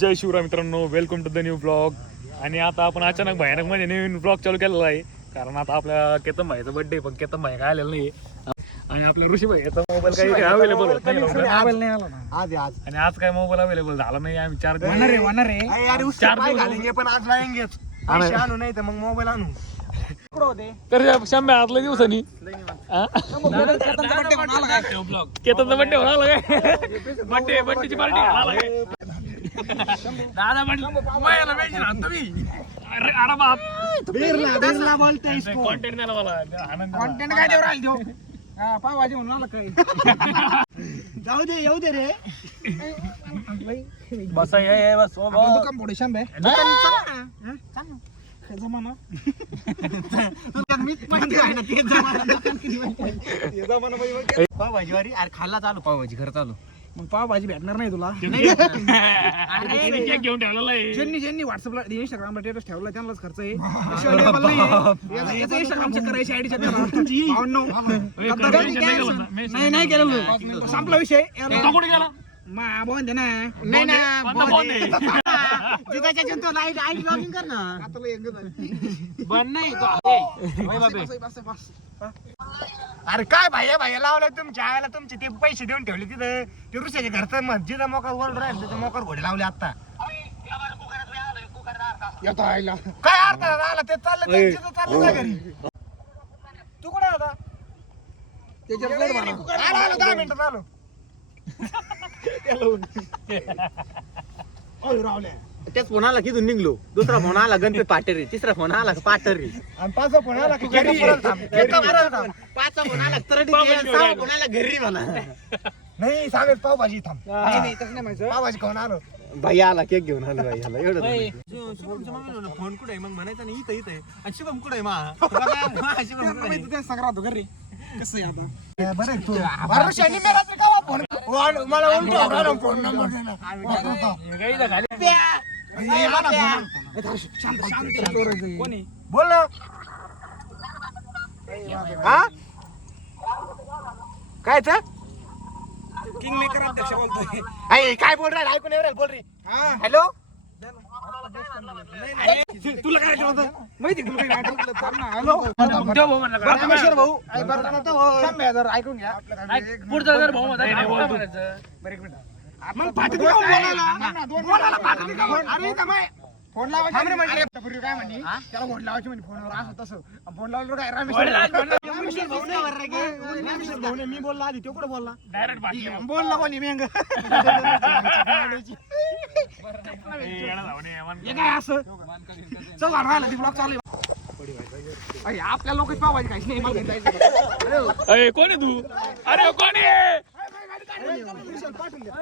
जय शिवराय मित्रांनो, welcome to the new blog. आणि आता आपण अचानक भयानक मध्ये नवीन ब्लॉग चालू केलेला आहे, कारण आता आपल्या केतन भाईचा बर्थडे, पण केतन भाई काय आलेला नाही. आणि आपल्या ऋषी भाई याचा मोबाईल काही अवेलेबल होत नाही आज. आणि आज काय मोबाईल अवेलेबल झाला नाही. आम्ही 4 दिवस पण आज लायंगेच आणू नाही तर मग मोबाईल आणू. तर 100 दिवसांनी केतनचा बर्थडे होणार काय? बर्थडेची पार्टी घालायला काय? दादा म्हटलं अरे बाप कॉन्टेंट द्यायला मला कॉन्टेंट काय देऊ राहिल देऊ पावभाजी म्हणून आला काय. जाऊ दे येऊ दे रे. बस ये बस दुकान पुढे शंभे जमाना पावभाजी वारी अरे खाल्ला चालू पावभाजी खरं चालू. मग पावभाजी भेटणार नाही तुला. घेऊन ठेवलेला आहे. ज्यांनी व्हॉट्सअपला इंस्टाग्रामला स्टेटस ठेवला त्यांनाच खर्च आहे. इंस्टाग्राम चेक करायची आयडी चेक करा. नाही केलेलं संपला विषय. कुठे गेला बंद आहे ना. नाही ना आयडी लॉगिंग कर ना. अरे काय भाई लावलं तुमच्या आयला तुमचे ते पैसे देऊन ठेवले तिथं ते रुसाच्या घरचं जिथं मोकार वर राहील तिथं मोकार घोडे लावले आता. काय अर्थ आला ते चाललं चाललं घरी. तू कुठे होता? आलो 10 मिनिटात आलो. त्याच फोन आला तिथून निघलो. दुसरा फोन आला गणपती पाटेरी. तिसरा फोन आला पाटरी. आणि 5 फोन आला की घरी. 5 फोन आला तर 6 फोन आला घरी म्हणा. नाही सांगत पावभाजी थांब. नाही तसं नाही म्हणायचं. पावभाजी खाऊन आलो. भाई आला केक घेऊन आलो. भाई आला एवढं फोन कुठे मग म्हणायचं नाही इथं इथं आणि शिवम कुठे मा सगळा घरी कसं आहे आता. बरं तू भरोशाने मी रात्री का फोन मला उलट फोन नंबर बोल ना. हा कायच किंग मेकर अध्यक्ष बोलतोय. काय बोल रहा ऐकून येऊ राहिल. बोल रे. हॅलो तुला काय आठवतं माहिती तुला काय आठवलं तर ना. हॅलो परमेश्वर भाऊ ऐकून घ्या. पुढचा जर भाऊ बरं एक मिनिट मग पाठी बोलायला पाठी अरे फोन लावायची म्हणजे काय म्हणली त्याला फोन लावायची म्हणजे फोनवर असं तसं फोन लावलं काय रामेश्वर भाऊने मी बोलला आधी तो कुठं बोलला डायरेक्ट बोलला कोणी मी काय असं चल राहिला ती ब्लॉग चालू आहे. आपल्या लोक पावायची काहीच नाही. कोण आहे तू? अरे कोण आहे? पाठवून द्या.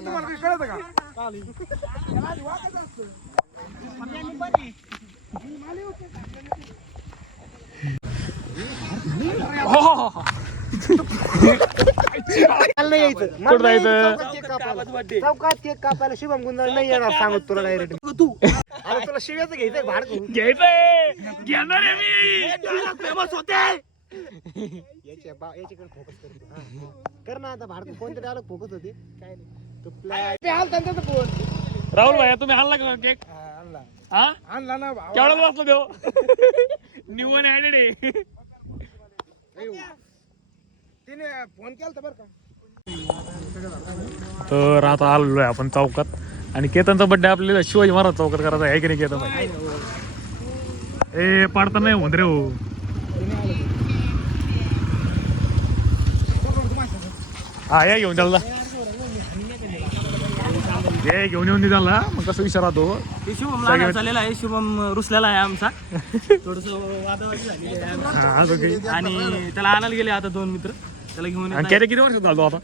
तुम्हाला काही कळतं का? चौकात केक कापायला शुभम गुंजाळ नाही येणार सांगत तुला डायरेक्ट. तू आता तुला शिव्याचं घ्यायचंय भाडं घ्यायचंय घेणार आहे मी. फेमस होते याच्याकडे फोकस कर ना आता. भाडं कोणते डायलॉग फोकस होते काय नाही. फोन राहुल भाई तुम्ही आणला का केक? हा आणला ना केवढा वाचला देऊ निवण ऍडेड तिने फोन केला बरं का. तर आता आलेलो आहे आपण चौकात. आणि केतनचा बर्थडे आपल्याला शिवाजी महाराज चौकात करायचा आहे की नाही केतन भाई? ए पाडता नाही होत रे हो. हा या घेऊन चालला हे घेऊन येऊन निघाला. मग कसं विचारा तो शुभम चाललेला आहे. शुभम रुसलेला आहे आमचा. थोडस आणि त्याला आणायला गेले आता 2 मित्र त्याला घेऊन. किती वर्षात झालो आता?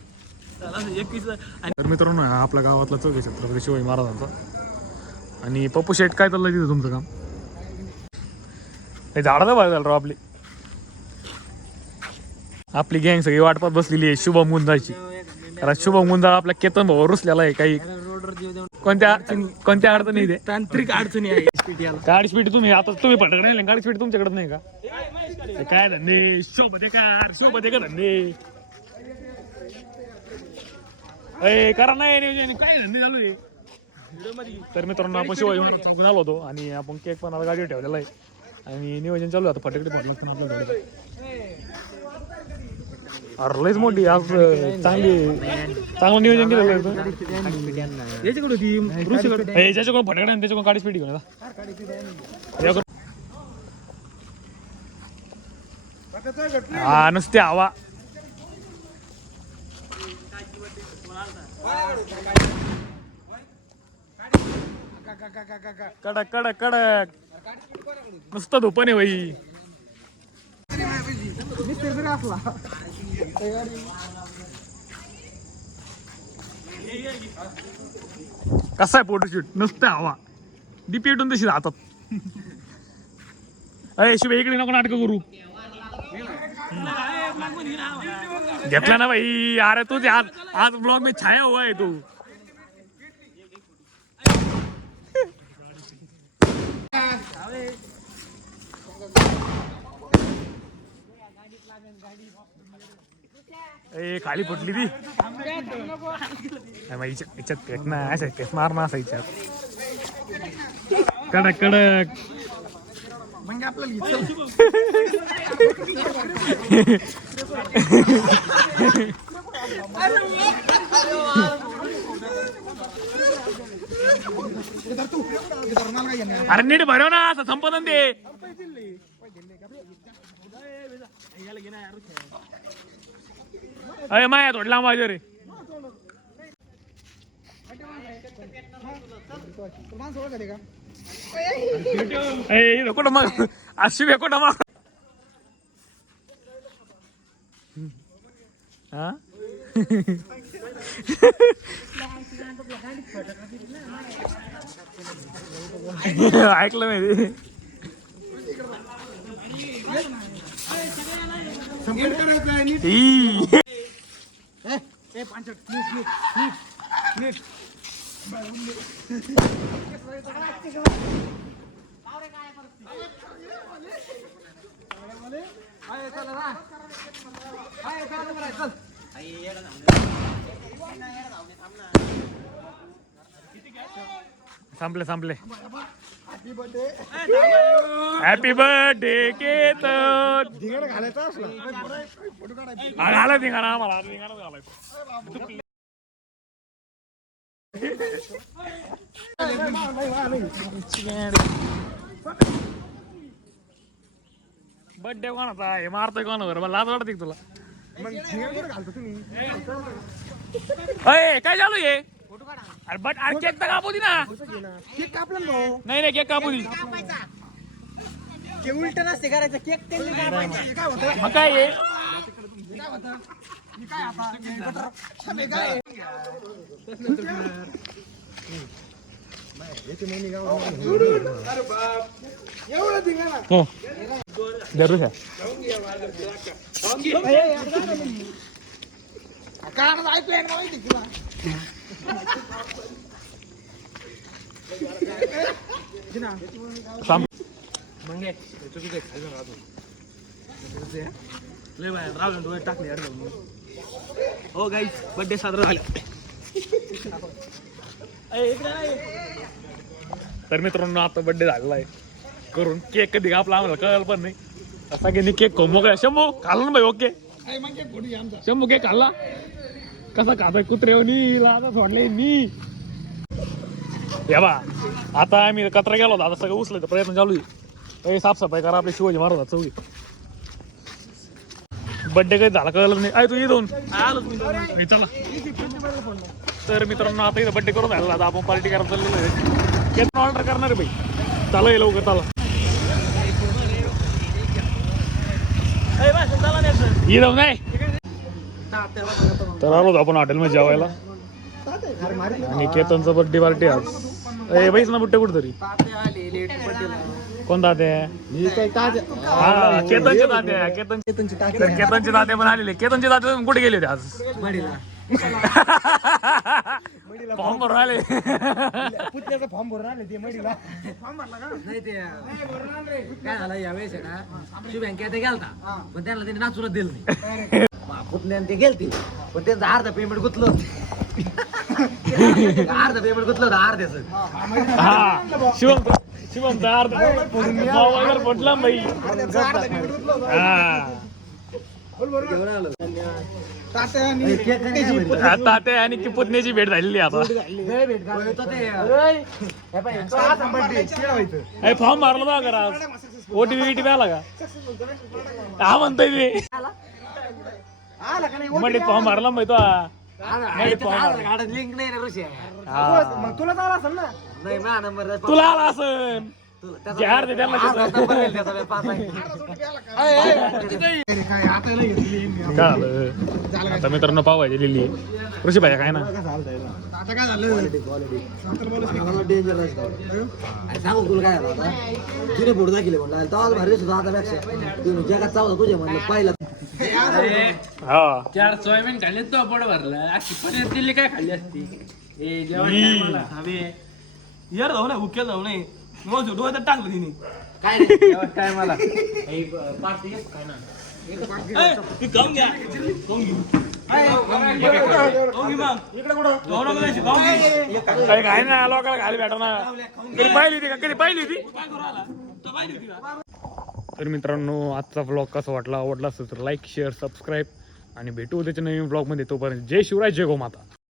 21. तर मित्रांनो आपल्या गावातला चौक आहे छत्रपती शिवाजी महाराजांचा. आणि पप्पू शेठ काय चाललंय तिथं तुमचं काम? हे झाडाचं भाग झालं राव आपली. आपली गँग सगळी वाटपात बसलेली आहे शुभम गुंजाची. कारण शुभम गुंजा आपल्या केतन भाऊ रुसलेला आहे. काही कोणत्या अडचणी ते तांत्रिक अडचणी आहे. गाडी स्पीड तुम्ही आता तुम्ही फटक नाही गाडी स्पीड तुमच्याकडे नाही का? हे काय धंदे शोभते का धंदे करा नाही नियोजन काय धंदे चालू आहे. तर मित्रांनो आपण शिवाजी चौक झालो होतो आणि आपण केक पण आता गाडीवर ठेवलेला आहे आणि नियोजन चालू आहे. आता फटाकडे म्हटलं आपल्याला अरे लयच मोठी आज चांगलं नियोजन केलेलं आहे. ज्याच्याकडून फटाकडे आणि त्याच्याकडून गाडी स्पीड घेऊन हा नुसते हवा कडक कडक कडक नुसतं धोपण आहे भाई. कसा आहे फोटोशूट नुसतं हवा डीपी उठून तशी राहतात. अरे शिवाय इकडे नको नाटक करू. घेतला ना भाई. अरे तू आज ब्लॉग में छाया हुआ है तू. ए खाली फुटली ती याच्यात फेक ना असं फेक मार ना असायच्यात कडक कडक म्हणजे आपल्याला अरे नीट भरव ना असं संपदन ते. अरे माया थोडं लांब वाजव रे. कुठं मग अशी कुठं मग हा ऐकलं नाही संपले संपले. Happy birthday Ketan. घालायचा असला घाला धिंगाणा आम्हाला धिंगाणा घालायचं. बर्थडे कोणाचा हे मारतोय कोणावर मला लाज वाटते तुला. घालतो तुम्ही. अय काय चालू आहे. अरे बट अरे केक तर कापू दे ना. केक कापला भाऊ. नाही नाही केक कापू दे. ते उलट नसते करायचं केक त्यांनी कापायचा. मग काय आहे हो जरूर आहे. ऐकूया माहिती तुला. हो गाईस बर्थडे साजरा झाला. तर मित्रांनो आता बर्थडे झालेला आहे करून केक कधी आपला आम्हाला कळलं पण नाही. सगळ्यांनी केक खाऊन मोकळा. शंभू खाल्ला ना भाई. ओके शंभू केक खाल्ला कसा खातोय कुत्रेवनी आता सोडले मी. या बा आता आम्ही कचरा गेलो होता. आता सगळं उचलायचा प्रयत्न चालू आहे. साफसफाई करा आपले शिवाजी महाराज चौघी. बड्डे काही झाला कळलं नाही. तू येऊन चला. तर मित्रांनो आता इथं बड्डे करून झाला. आता आपण पार्टी करायला चाललेलो आहे. केक ऑर्डर करणार आहे भाई. चला लवकर चला. ये जाऊ नाही. तर आलो आपण हॉटेलमध्ये जेवायला आणि केतनचा बर्थडे पार्टी आज. बैस ना बुट्टे कुठं तरी कोण दाते हा केतनचे दाते केतनचे दाते पण आलेले केतनचे दाते कुठे गेले होते आज फॉर्म भरून आले पुतण्याचा फॉर्म भरून आले ते मडीला फॉर्म भरला का नाही ते काय झालं यावेळेस आहे ना शिव बँकेत गेलता पण त्यांना त्यांनी नाचूनच दिलं नाही पुतण्याने ते गेलते पण त्यांचं अर्ध पेमेंट गुतलं अर्ध पेमेंट गुतलं होतं अर्ध्याचं हा शिवम तर अर्धा फुटला बाई हा ताते आणि ती पुतण्याची भेट झालेली आता फॉर्म मारला ना करा ओटीपी आला का हा म्हणतोय मी म्हणजे फॉर्म मारला माहिती लिंक नाही रे ऋषी मग तुला चालला असेल ना नाही माझा नंबर तुला आला असन जार दे त्याला काय आता नाही घेतली काय आता मित्रांनो पावायची लिहिली ऋषी भाई काय ना आता काय झालं सांगू तुला काय झालं आता जुने फोटो दाखिले म्हणलं तेव्हा भारी सुद्धा आता पेक्षा तू जगात चावला तुझे म्हणलं पाहिलं हा 4 सोयाबीन खाल्ले तो पोट भरलं अशी पनीर दिल्ली काय खाल्ली असती ए जेवण यार जाऊ नाही हुक्या जाऊ नाही मग डोळ्यात टाकलं तिने काय रे जेवण काय मला ती खाऊन घ्या खाऊन घेऊ काही काय ना लोकांना खाली भेटा ना कधी पाहिली होती का कधी पाहिली होती तर मित्रांनो आजचा ब्लॉग कसा वाटला आवडला असेल तर लाईक शेअर सबस्क्राईब आणि भेटू त्याच्या नवीन ब्लॉग मध्ये तोपर्यंत जय शिवराय जय गोमाता.